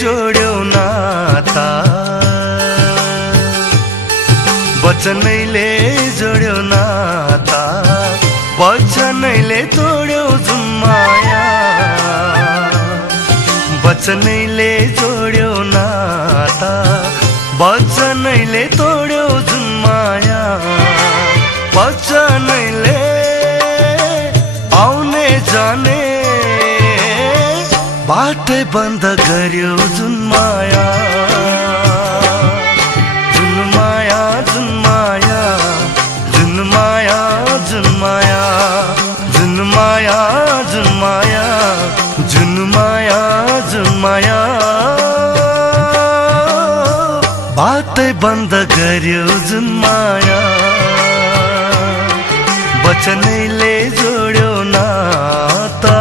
जोड्यो नाता वचनैले जोड्यो नाता वचनैले तोड्यो जुन माया वचनैले जोड्यो नाता वचनैले तोड्यो जुन माया वचनैले आउने जाने बाटै बन्द गर्यो जुन माया जुन माया जुन माया जुन माया जुन माया जुन माया जुन माया जुन माया जुन माया बाटै बन्द गर्यो जुन माया वचनैले जोड्यो नाता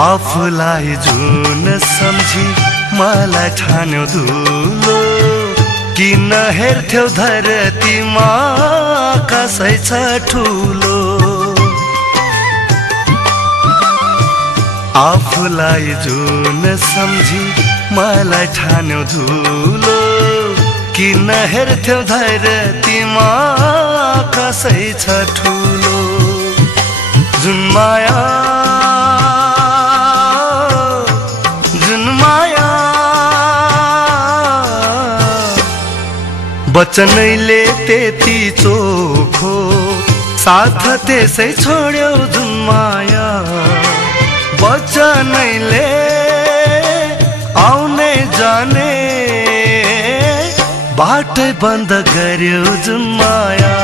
आफूलाई जुन सम्झी मलाई ठान्यो धुलो किन हेर्थ्यौ धरतीमा कसै छ ठुलो आफूलाई जुन सम्झी मलाई ठान्यो धुलो किन हेर्थ्यौ धरतीमा कसै छ ठुलो जुन माया वचनैले त्यति चोखो साथ त्यसै छोड्यो जुन माया वचनैले आउने जाने बाटै बन्द गर्यो जुन माया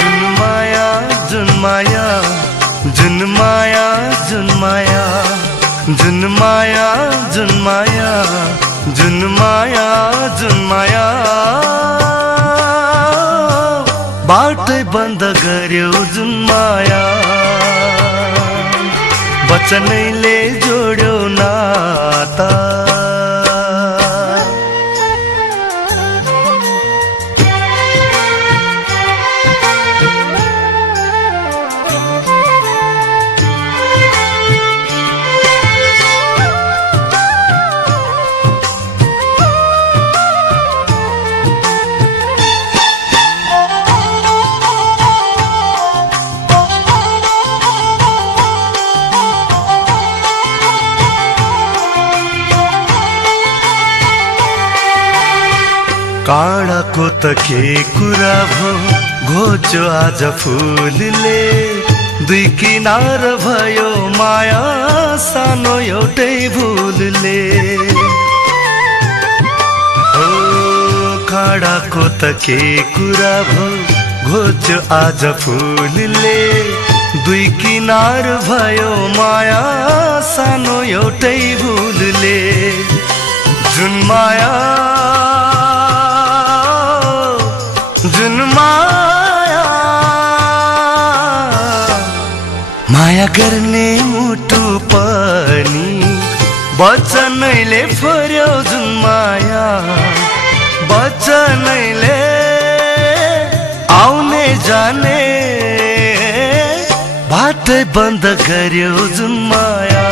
जुन माया जुन माया जुन माया जुन माया जुन माया जुन माया जुन माया जुन माया बाटै बन्द गर्यो जुन माया वचनैले जोड्यो नाता काँडाको त के कुरा भो घोच्यो आज फुलले दुई किनार भयो माया सानो एउटै भुलले हो काँडाको त के कुरा भो घोच्यो आज फुलले दुई किनार भयो माया सानो एउटै भुलले जुन माया जुन माया माया गर्ने मुटु पनि वचनैले फोर्यो जुन माया वचनैले आउने जाने बाटै बन्द गर्यो जुन माया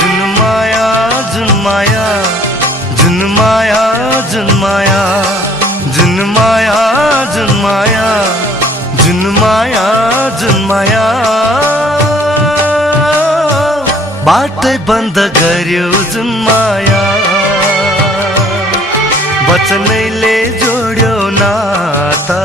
जुन माया जुन माया जुन माया जुन माया जुन माया जुन माया जुन माया जुन माया बाटै बन्द गर्यो जुन माया वचनैले जोड्यो नाता